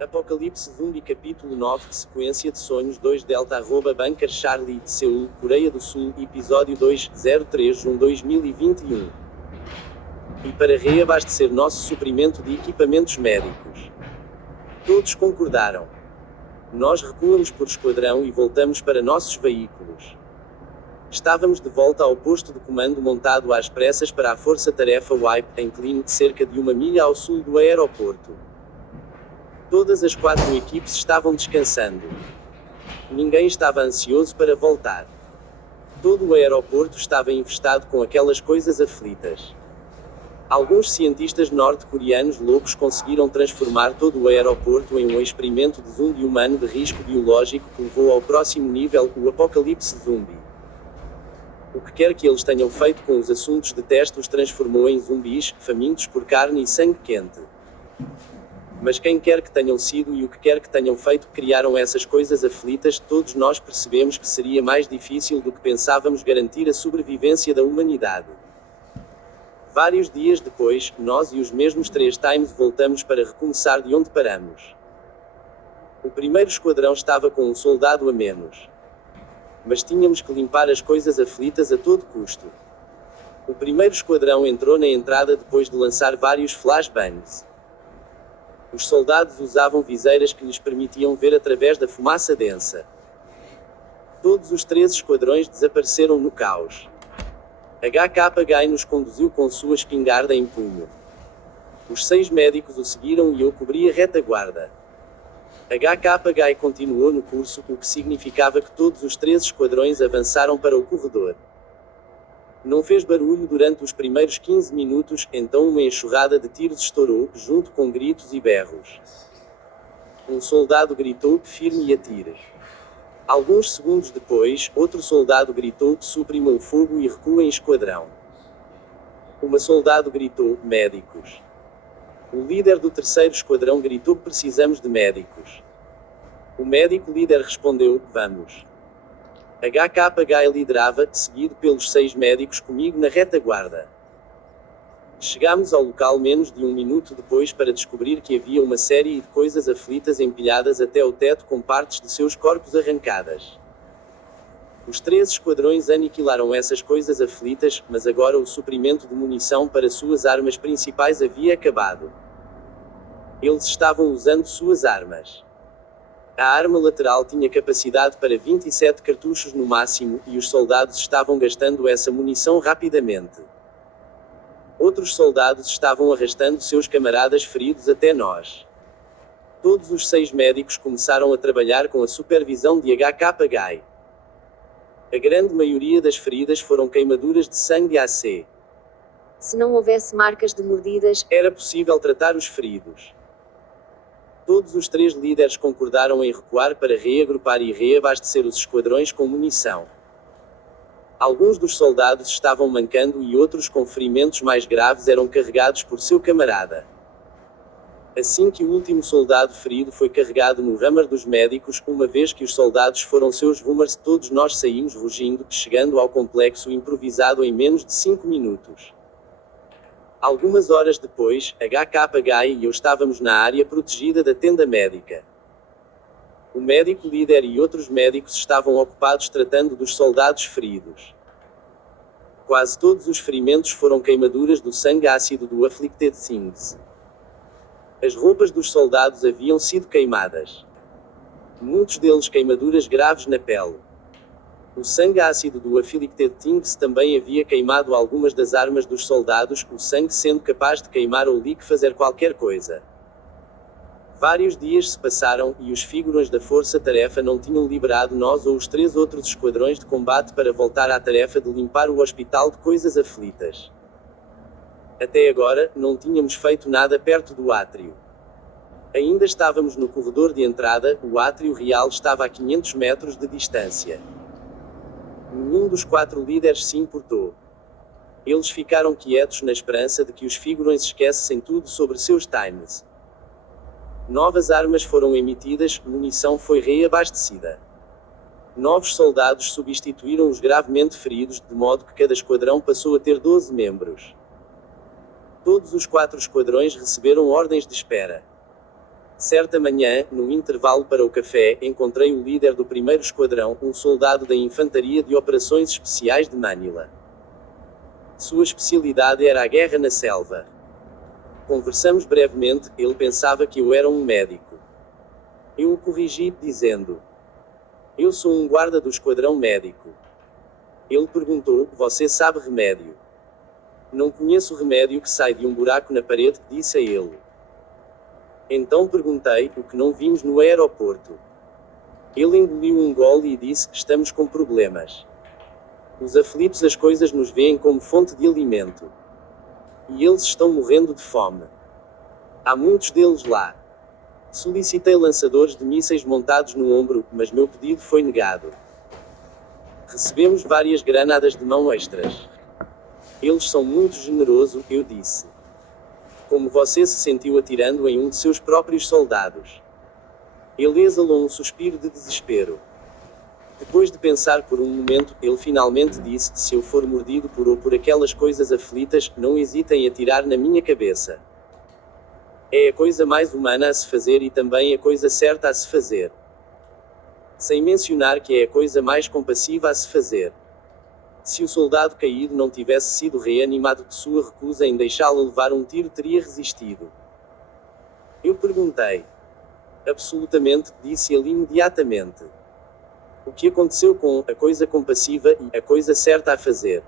Apocalipse Zumbi Capítulo 9 Sequência de Sonhos 2 Delta Bunker Charlie, Seul, Coreia do Sul, Episódio 2, 03/1/2021. E para reabastecer nosso suprimento de equipamentos médicos. Todos concordaram. Nós recuamos por esquadrão e voltamos para nossos veículos. Estávamos de volta ao posto de comando montado às pressas para a força-tarefa Wipe, em Klein, cerca de 1 milha ao sul do aeroporto. Todas as 4 equipes estavam descansando. Ninguém estava ansioso para voltar. Todo o aeroporto estava infestado com aquelas coisas aflitas. Alguns cientistas norte-coreanos loucos conseguiram transformar todo o aeroporto em um experimento de zumbi humano de risco biológico que levou ao próximo nível, o apocalipse zumbi. O que quer que eles tenham feito com os assuntos de teste os transformou em zumbis, famintos por carne e sangue quente. Mas quem quer que tenham sido e o que quer que tenham feito que criaram essas coisas aflitas, todos nós percebemos que seria mais difícil do que pensávamos garantir a sobrevivência da humanidade. Vários dias depois, nós e os mesmos 3 Times voltamos para recomeçar de onde paramos. O primeiro esquadrão estava com um soldado a menos. Mas tínhamos que limpar as coisas aflitas a todo custo. O primeiro esquadrão entrou na entrada depois de lançar vários flashbangs. Os soldados usavam viseiras que lhes permitiam ver através da fumaça densa. Todos os 13 esquadrões desapareceram no caos. HK nos conduziu com sua espingarda em punho. Os 6 médicos o seguiram e eu cobri a retaguarda. HK continuou no curso, o que significava que todos os 13 esquadrões avançaram para o corredor. Não fez barulho durante os primeiros 15 minutos, então uma enxurrada de tiros estourou, junto com gritos e berros. Um soldado gritou, firme e atire. Alguns segundos depois, outro soldado gritou, suprima o fogo e recua em esquadrão. Uma soldado gritou, médicos. O líder do terceiro esquadrão gritou, precisamos de médicos. O médico líder respondeu, vamos. HK liderava, seguido pelos 6 médicos comigo na retaguarda. Chegámos ao local menos de 1 minuto depois para descobrir que havia uma série de coisas aflitas empilhadas até o teto com partes de seus corpos arrancadas. Os 13 esquadrões aniquilaram essas coisas aflitas, mas agora o suprimento de munição para suas armas principais havia acabado. Eles estavam usando suas armas. A arma lateral tinha capacidade para 27 cartuchos no máximo, e os soldados estavam gastando essa munição rapidamente. Outros soldados estavam arrastando seus camaradas feridos até nós. Todos os 6 médicos começaram a trabalhar com a supervisão de HK. A grande maioria das feridas foram queimaduras de sangue AC. Se não houvesse marcas de mordidas, Era possível tratar os feridos. Todos os 3 líderes concordaram em recuar para reagrupar e reabastecer os esquadrões com munição. Alguns dos soldados estavam mancando e outros com ferimentos mais graves eram carregados por seu camarada. Assim que o último soldado ferido foi carregado no Hammer dos médicos, uma vez que os soldados foram seus Hummers, todos nós saímos rugindo, chegando ao complexo improvisado em menos de 5 minutos. Algumas horas depois, HK e eu estávamos na área protegida da tenda médica. O médico líder e outros médicos estavam ocupados tratando dos soldados feridos. Quase todos os ferimentos foram queimaduras do sangue ácido do Afflicted Things. As roupas dos soldados haviam sido queimadas. Muitos deles queimaduras graves na pele. O sangue ácido do Afflicted Things também havia queimado algumas das armas dos soldados, o sangue sendo capaz de queimar ou liquefazer qualquer coisa. Vários dias se passaram, e os figurões da força-tarefa não tinham liberado nós ou os 3 outros esquadrões de combate para voltar à tarefa de limpar o hospital de coisas aflitas. Até agora, não tínhamos feito nada perto do átrio. Ainda estávamos no corredor de entrada, o átrio real estava a 500 metros de distância. Nenhum dos 4 líderes se importou. Eles ficaram quietos na esperança de que os figurões esquecessem tudo sobre seus times. Novas armas foram emitidas, munição foi reabastecida. Novos soldados substituíram os gravemente feridos, de modo que cada esquadrão passou a ter 12 membros. Todos os 4 esquadrões receberam ordens de espera. Certa manhã, no intervalo para o café, encontrei o líder do primeiro esquadrão, um soldado da Infantaria de Operações Especiais de Manila. Sua especialidade era a guerra na selva. Conversamos brevemente, ele pensava que eu era um médico. Eu o corrigi, dizendo: eu sou um guarda do esquadrão médico. Ele perguntou: você sabe remédio? Não conheço remédio que sai de um buraco na parede, disse a ele. Então perguntei: o que não vimos no aeroporto? Ele engoliu um gole e disse: estamos com problemas. Os aflitos as coisas nos veem como fonte de alimento. E eles estão morrendo de fome. Há muitos deles lá. Solicitei lançadores de mísseis montados no ombro, mas meu pedido foi negado. Recebemos várias granadas de mão extras. Eles são muito generosos, eu disse. Como você se sentiu atirando em um de seus próprios soldados? Ele exalou um suspiro de desespero. Depois de pensar por um momento, ele finalmente disse: se eu for mordido por aquelas coisas aflitas, não hesite em atirar na minha cabeça. É a coisa mais humana a se fazer e também a coisa certa a se fazer. Sem mencionar que é a coisa mais compassiva a se fazer. Se o soldado caído não tivesse sido reanimado de sua recusa em deixá-lo levar um tiro, teria resistido. Eu perguntei. Absolutamente, disse ele imediatamente. O que aconteceu com a coisa compassiva e a coisa certa a fazer?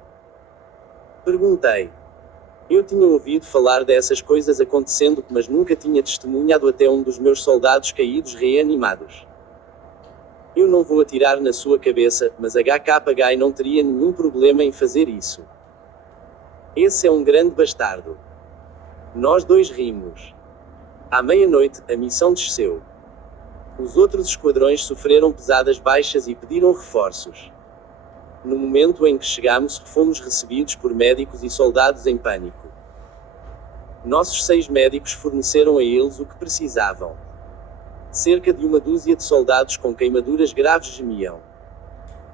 Perguntei. Eu tinha ouvido falar dessas coisas acontecendo, mas nunca tinha testemunhado até um dos meus soldados caídos reanimados. Eu não vou atirar na sua cabeça, mas HKG não teria nenhum problema em fazer isso. Esse é um grande bastardo. Nós dois rimos. À meia-noite, a missão desceu. Os outros esquadrões sofreram pesadas baixas e pediram reforços. No momento em que chegamos, fomos recebidos por médicos e soldados em pânico. Nossos 6 médicos forneceram a eles o que precisavam. Cerca de uma dúzia de soldados com queimaduras graves gemiam.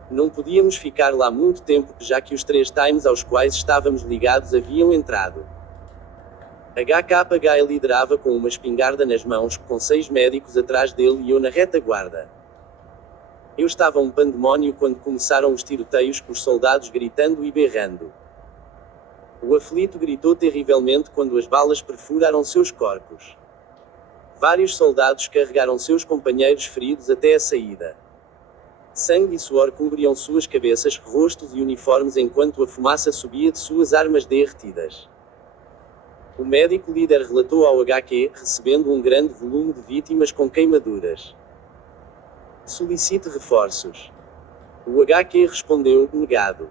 Não podíamos ficar lá muito tempo, já que os 3 times aos quais estávamos ligados haviam entrado. HKG liderava com uma espingarda nas mãos, com 6 médicos atrás dele e eu na retaguarda. Eu estava um pandemónio quando começaram os tiroteios, os soldados gritando e berrando. O aflito gritou terrivelmente quando as balas perfuraram seus corpos. Vários soldados carregaram seus companheiros feridos até a saída. Sangue e suor cobriam suas cabeças, rostos e uniformes enquanto a fumaça subia de suas armas derretidas. O médico líder relatou ao HQ, recebendo um grande volume de vítimas com queimaduras. Solicite reforços. O HQ respondeu, negado.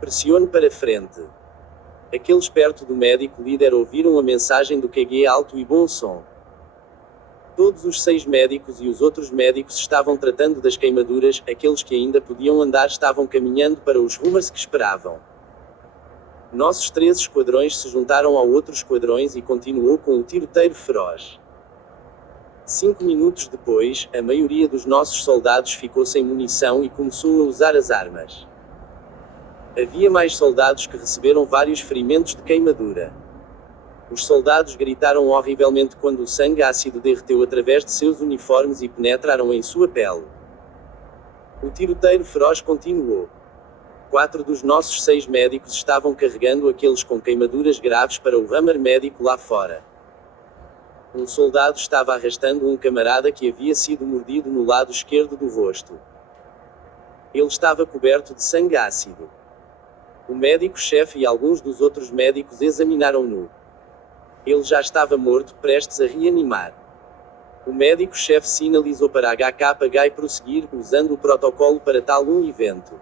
Pressione para frente. Aqueles perto do médico líder ouviram a mensagem do QG alto e bom som. Todos os 6 médicos e os outros médicos estavam tratando das queimaduras, aqueles que ainda podiam andar estavam caminhando para os rumors que esperavam. Nossos 13 esquadrões se juntaram a outros esquadrões e continuou com o tiroteio feroz. 5 minutos depois, a maioria dos nossos soldados ficou sem munição e começou a usar as armas. Havia mais soldados que receberam vários ferimentos de queimadura. Os soldados gritaram horrivelmente quando o sangue ácido derreteu através de seus uniformes e penetraram em sua pele. O tiroteio feroz continuou. 4 dos nossos 6 médicos estavam carregando aqueles com queimaduras graves para o ramar médico lá fora. Um soldado estava arrastando um camarada que havia sido mordido no lado esquerdo do rosto. Ele estava coberto de sangue ácido. O médico-chefe e alguns dos outros médicos examinaram-no. Ele já estava morto, prestes a reanimar. O médico-chefe sinalizou para HKG prosseguir, usando o protocolo para tal um evento.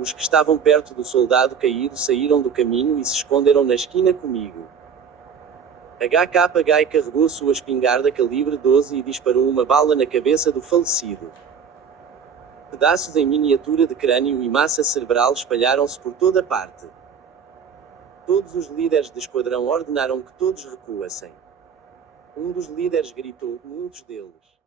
Os que estavam perto do soldado caído saíram do caminho e se esconderam na esquina comigo. HKG carregou sua espingarda calibre 12 e disparou uma bala na cabeça do falecido. Pedaços em miniatura de crânio e massa cerebral espalharam-se por toda parte. Todos os líderes de esquadrão ordenaram que todos recuassem. Um dos líderes gritou, muitos deles.